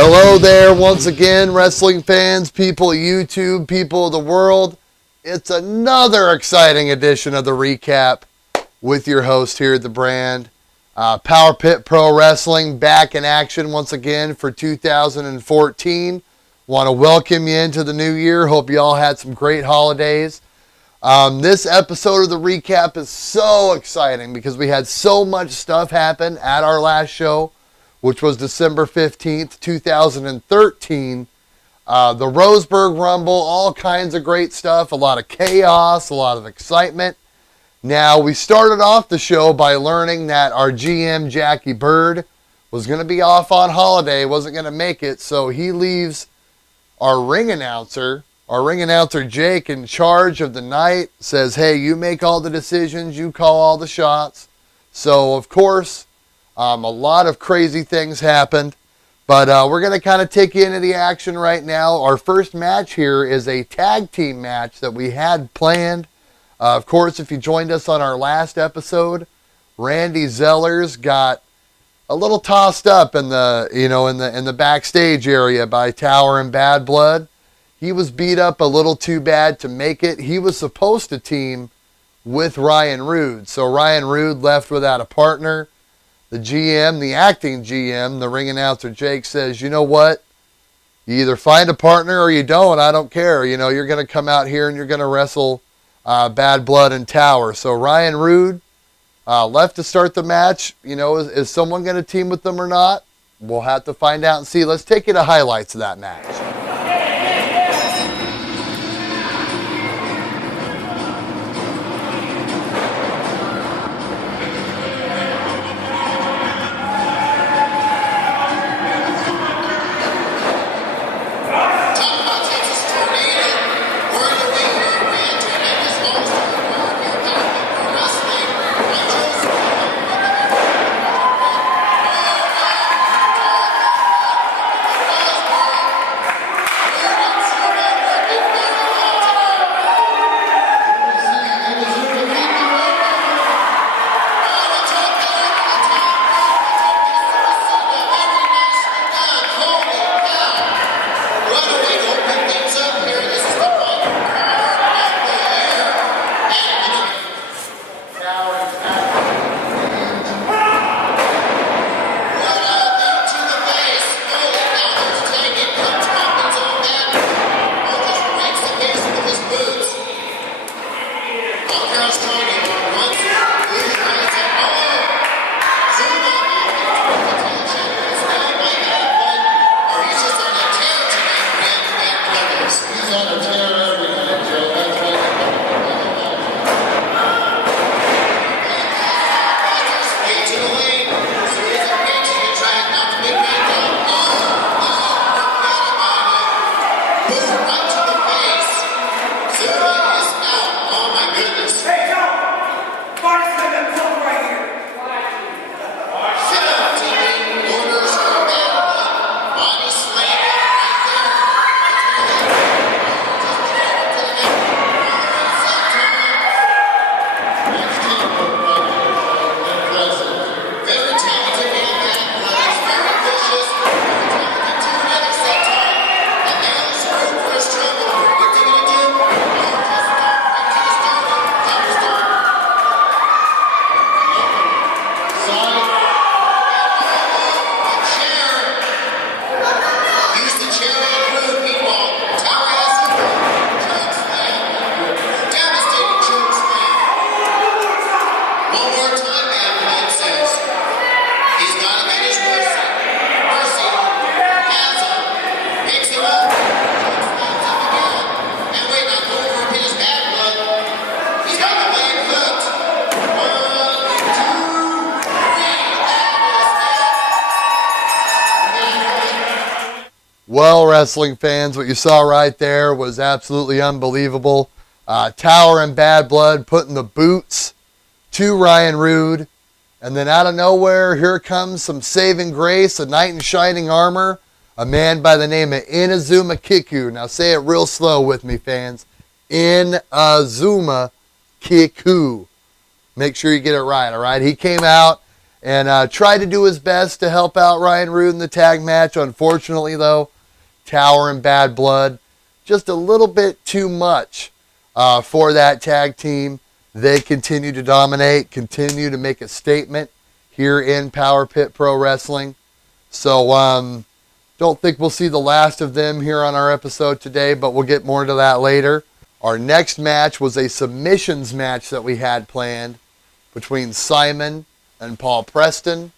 Hello there once again, wrestling fans, people of YouTube, people of the world. It's another exciting edition of the recap with your host here at the brand. Power Pit Pro Wrestling back in action once again for 2014. Want to welcome you into the new year. Hope you all had some great holidays. This episode of the recap is so exciting because we had so much stuff happen at our last show, which was December 15th, 2013. The Roseburg Rumble, all kinds of great stuff, a lot of chaos, a lot of excitement. Now, we started off the show by learning that our GM, Jackie Bird, was going to be off on holiday, wasn't going to make it, so he leaves our ring announcer Jake, in charge of the night, says, hey, you make all the decisions, you call all the shots. So, of course, a lot of crazy things happened, but we're going to kind of take you into the action right now. Our first match here is a tag team match that we had planned. Of course, if you joined us on our last episode, Randy Zellers got a little tossed up in the backstage area by Tower and Bad Blood. He was beat up a little too bad to make it. He was supposed to team with Ryan Rude, so Ryan Rude left without a partner. The GM, the acting GM, the ring announcer Jake, says, you know what? You either find a partner or you don't. I don't care. You know, you're going to come out here and you're going to wrestle Bad Blood and Tower. So Ryan Rude left to start the match. You know, is someone going to team with them or not? We'll have to find out and see. Let's take you to highlights of that match. Well, wrestling fans, what you saw right there was absolutely unbelievable. Tower and Bad Blood putting the boots to Ryan Rude. And then out of nowhere, here comes some saving grace, a knight in shining armor, a man by the name of Inazuma Kiku. Now say it real slow with me, fans. Inazuma Kiku. Make sure you get it right, all right? He came out and tried to do his best to help out Ryan Roode in the tag match. Unfortunately, though, Tower and Bad Blood, just a little bit too much for that tag team. They continue to dominate, continue to make a statement here in Power Pit Pro Wrestling. So don't think we'll see the last of them here on our episode today, but we'll get more into that later. Our next match was a submissions match that we had planned between Simon and Paul Preston.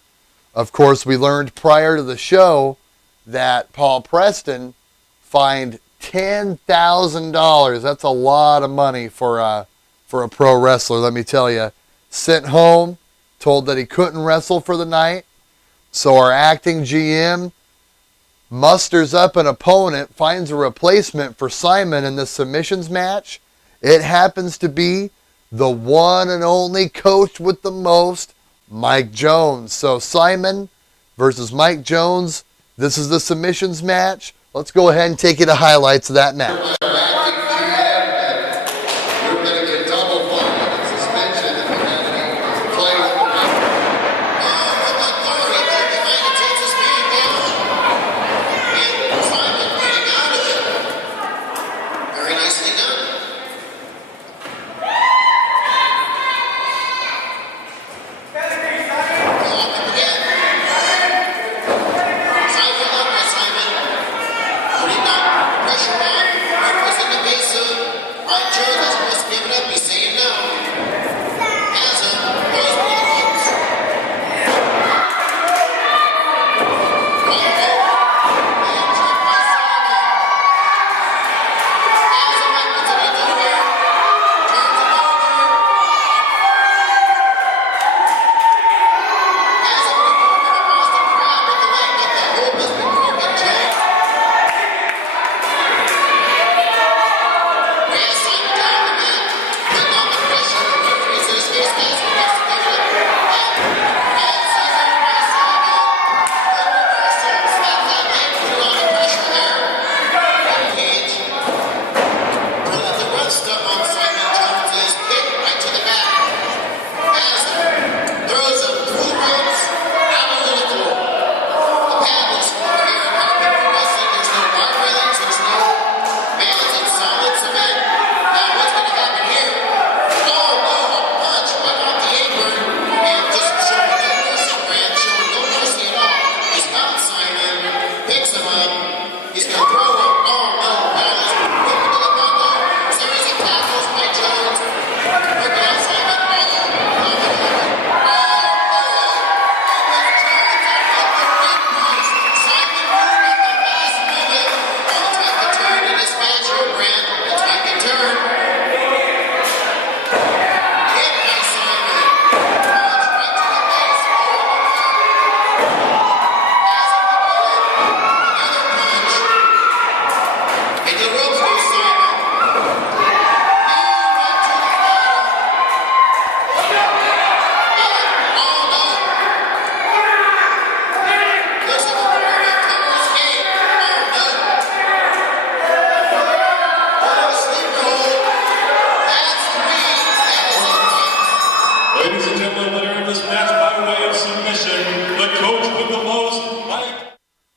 Of course, we learned prior to the show that Paul Preston fined $10,000. That's a lot of money for a pro wrestler, let me tell you. Sent home, told that he couldn't wrestle for the night. So our acting GM musters up an opponent, finds a replacement for Simon in this submissions match. It happens to be the one and only coach with the most, Mike Jones. So Simon versus Mike Jones. This is the submissions match. Let's go ahead and take you to highlights of that match.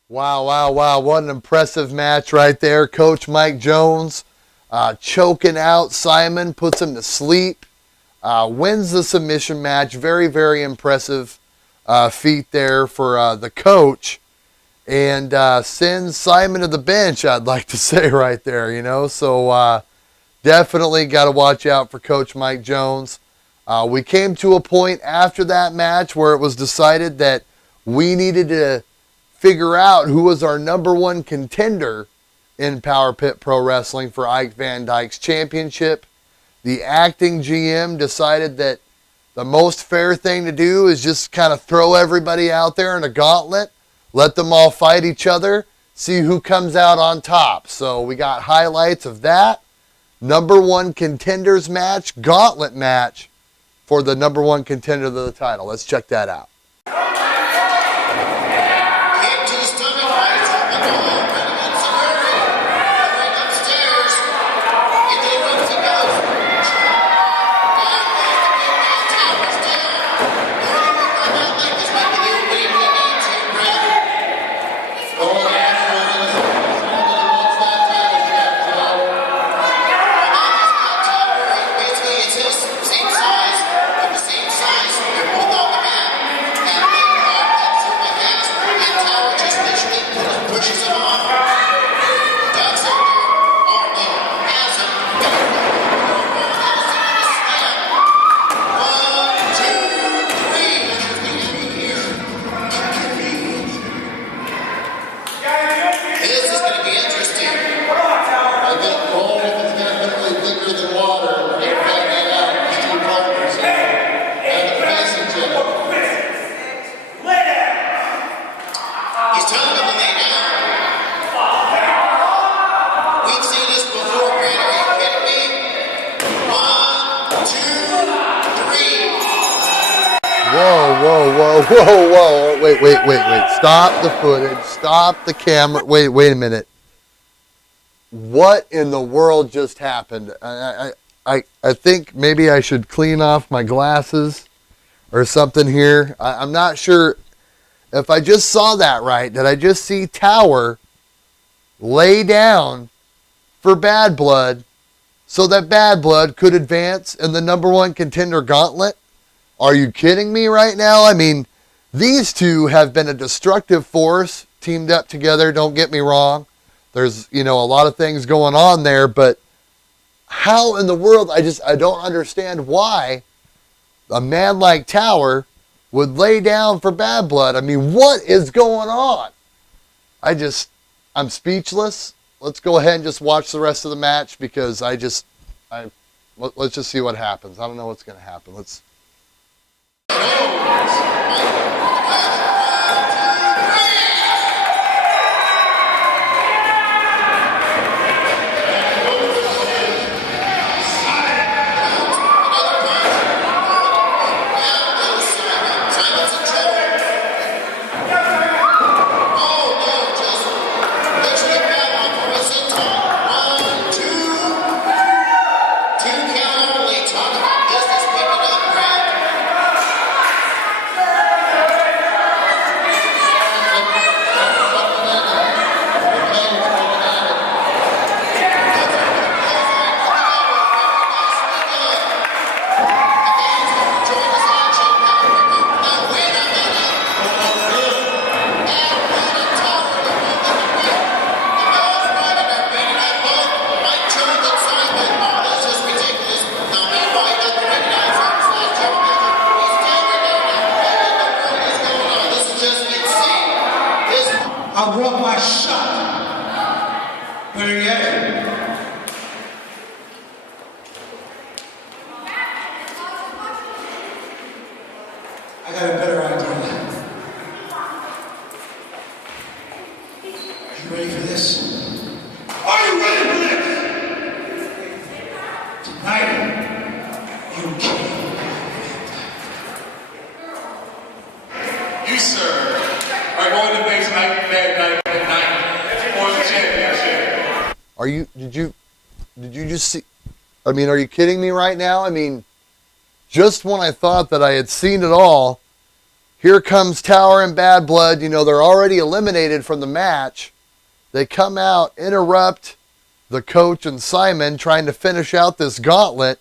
Wow, what an impressive match right there. Coach Mike Jones choking out Simon, puts him to sleep, wins the submission match. Very, very impressive feat there for the coach, and sends Simon to the bench, I'd like to say right there, you know. So definitely got to watch out for Coach Mike Jones. We came to a point after that match where it was decided that we needed to figure out who was our number one contender in Power Pit Pro Wrestling for Ike Van Dyke's championship. The acting GM decided that the most fair thing to do is just kind of throw everybody out there in a gauntlet, let them all fight each other, see who comes out on top. So we got highlights of that. Number one contenders match, gauntlet match for the number one contender of the title. Let's check that out. Like Whoa. Wait. Stop the footage. Stop the camera. Wait a minute. What in the world just happened? I think maybe I should clean off my glasses or something here. I'm not sure if I just saw that right. Did I just see Tower lay down for Bad Blood so that Bad Blood could advance in the #1 contender gauntlet? Are you kidding me right now? I mean, these two have been a destructive force teamed up together. Don't get me wrong. There's, a lot of things going on there, but how in the world, I don't understand why a man like Tower would lay down for Bad Blood. I mean, what is going on? I'm speechless. Let's go ahead and just watch the rest of the match because let's just see what happens. I don't know what's going to happen. I want my shot. Better yet. I got a better idea. Are you ready for this? Are you ready for this? Tonight, you kill. You, sir, are going to face Ike Van Dyke tonight for the championship. Did you just see? I mean, are you kidding me right now? I mean, just when I thought that I had seen it all, here comes Tower and Bad Blood. They're already eliminated from the match. They come out, interrupt the coach and Simon trying to finish out this gauntlet,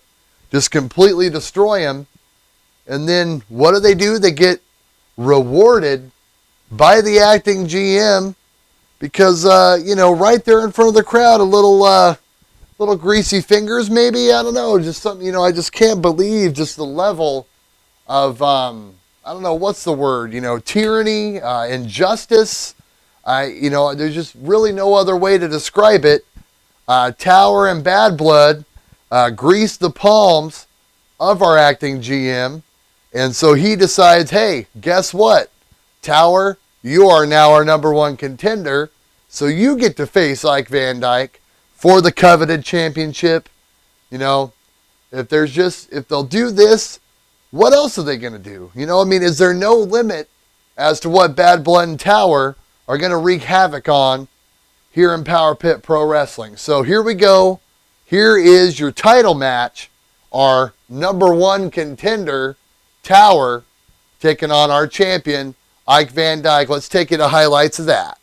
just completely destroy him. And then what do? They get rewarded by the acting GM because, right there in front of the crowd, a little greasy fingers maybe, I don't know, just something, I just can't believe just the level of, I don't know, what's the word, tyranny, injustice, there's just really no other way to describe it. Tower and Bad Blood grease the palms of our acting GM, and so he decides, hey, guess what? Tower, you are now our #1 contender, so you get to face Ike Van Dyke for the coveted championship. If they'll do this, what else are they going to do? Is there no limit as to what Bad Blood and Tower are going to wreak havoc on here in Power Pit Pro Wrestling? So here we go. Here is your title match. Our #1 contender, Tower, taking on our champion, Ike Van Dyke. Let's take you to highlights of that.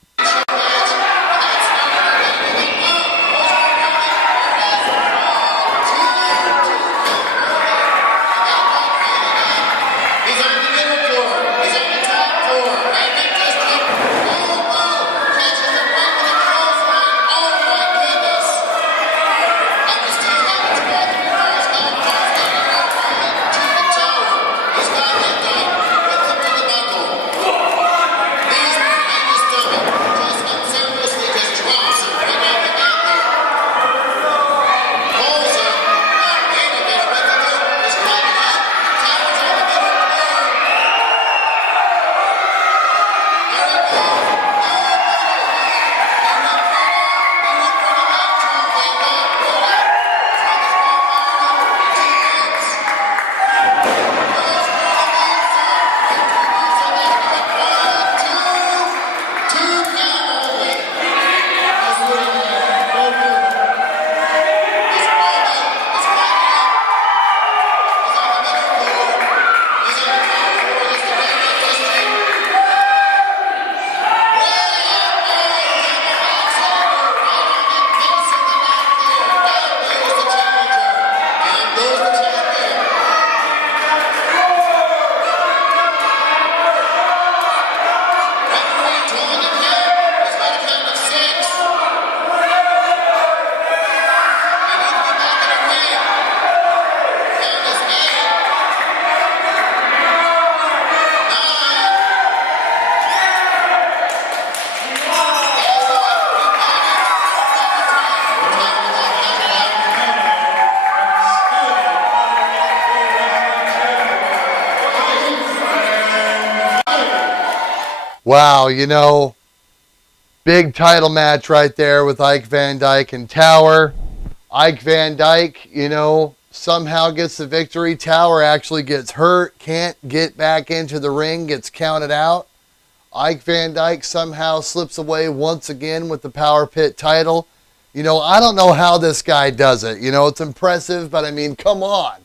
Wow, you know, big title match right there with Ike Van Dyke and Tower. Ike Van Dyke, you know, somehow gets the victory. Tower actually gets hurt, can't get back into the ring, gets counted out. Ike Van Dyke somehow slips away once again with the Power Pit title. You know, I don't know how this guy does it. You know, it's impressive, but I mean, come on.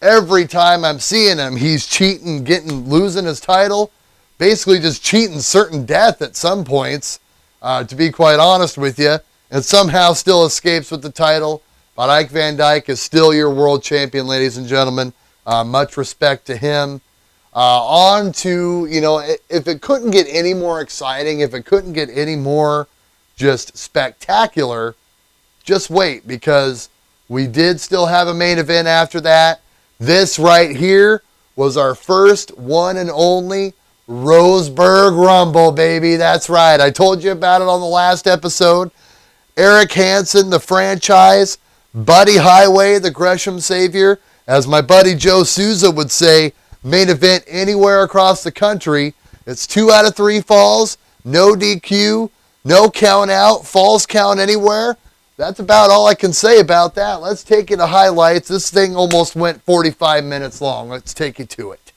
Every time I'm seeing him, he's cheating, losing his title, basically just cheating certain death at some points, to be quite honest with you, and somehow still escapes with the title. But Ike Van Dyke is still your world champion, ladies and gentlemen. Much respect to him. On to, you know, if it couldn't get any more exciting, if it couldn't get any more just spectacular, just wait, because we did still have a main event after that. This right here was our first one and only Roseburg Rumble, baby. That's right. I told you about it on the last episode. Erik Hanson, the franchise, Buddy Highway, the Gresham Savior, as my buddy Joe Souza would say, main event anywhere across the country. It's 2 out of 3 falls, no DQ, no count out, falls count anywhere. That's about all I can say about that. Let's take you to highlights. This thing almost went 45 minutes long. Let's take you to it.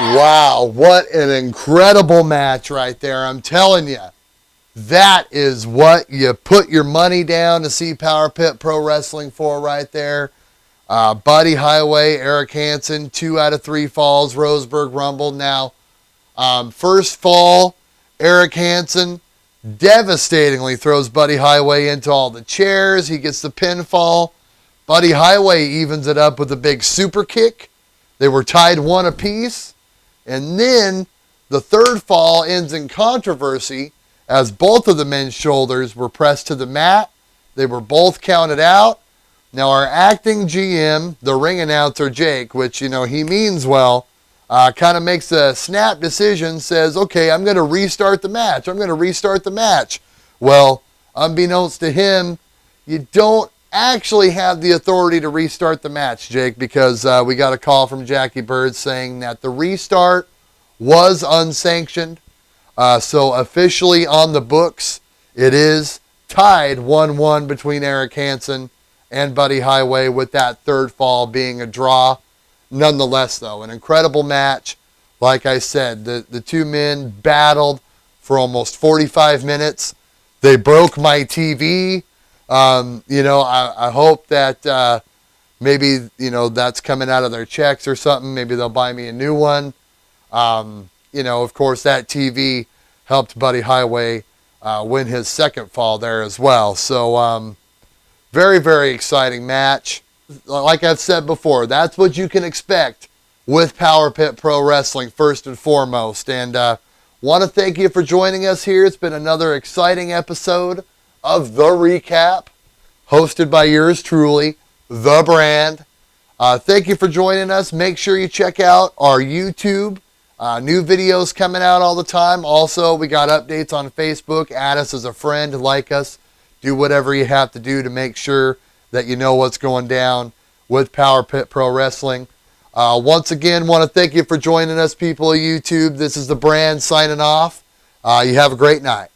Wow, what an incredible match right there. I'm telling you, that is what you put your money down to see Power Pit Pro Wrestling for right there. Buddy Highway, Erik Hanson, 2 out of 3 falls, Roseburg Rumble. Now, first fall, Erik Hanson devastatingly throws Buddy Highway into all the chairs. He gets the pinfall. Buddy Highway evens it up with a big super kick. They were tied 1 apiece. And then the third fall ends in controversy as both of the men's shoulders were pressed to the mat. They were both counted out. Now our acting GM, the ring announcer Jake, which, he means well, kind of makes a snap decision, says, okay, I'm going to restart the match. Well, unbeknownst to him, you don't actually have the authority to restart the match, Jake, because we got a call from Jackie Bird saying that the restart was unsanctioned. So officially on the books, it is tied 1-1 between Erik Hanson and Buddy Highway, with that third fall being a draw. Nonetheless, though, an incredible match. Like I said, the two men battled for almost 45 minutes. They broke my TV. I hope that maybe, that's coming out of their checks or something. Maybe they'll buy me a new one. Of course, that TV helped Buddy Highway win his second fall there as well. So, very, very exciting match. Like I've said before, that's what you can expect with Power Pit Pro Wrestling, first and foremost. And want to thank you for joining us here. It's been another exciting episode of The Recap, hosted by yours truly, The Brand. Thank you for joining us. Make sure you check out our YouTube. New videos coming out all the time. Also, we got updates on Facebook. Add us as a friend, like us. Do whatever you have to do to make sure that you know what's going down with Power Pit Pro Wrestling. Once again, want to thank you for joining us, people of YouTube. This is The Brand signing off. You have a great night.